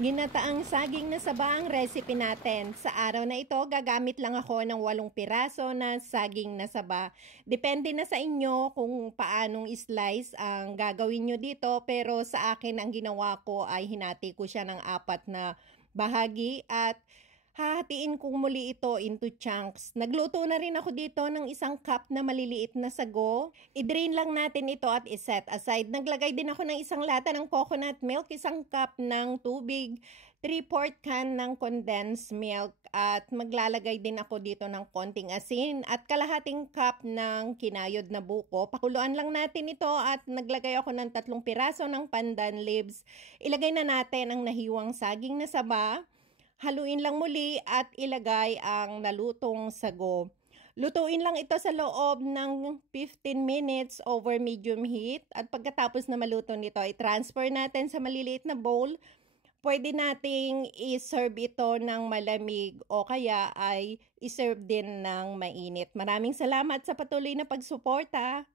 Ginataang saging na saba ang recipe natin. Sa araw na ito, gagamit lang ako ng 8 piraso na saging na saba. Depende na sa inyo kung paanong slice ang gagawin nyo dito, pero sa akin ang ginawa ko ay hinati ko siya ng 4 na bahagi at hahatiin ko muli ito into chunks. Nagluto na rin ako dito ng 1 cup na maliliit na sago. I-drain lang natin ito at iset aside. Naglagay din ako ng 1 lata ng coconut milk, 1 cup ng tubig, 3/4 can ng condensed milk, at maglalagay din ako dito ng konting asin at kalahating cup ng kinayod na buko. Pakuluan lang natin ito at naglagay ako ng 3 piraso ng pandan leaves. Ilagay na natin ang nahiwang saging na saba. Haluin lang muli at ilagay ang nalutong sago. Lutuin lang ito sa loob ng 15 minutes over medium heat at pagkatapos na maluto nito, i-transfer natin sa maliliit na bowl. Pwede nating i-serve ito ng malamig o kaya ay i-serve din ng mainit. Maraming salamat sa patuloy na pagsuporta.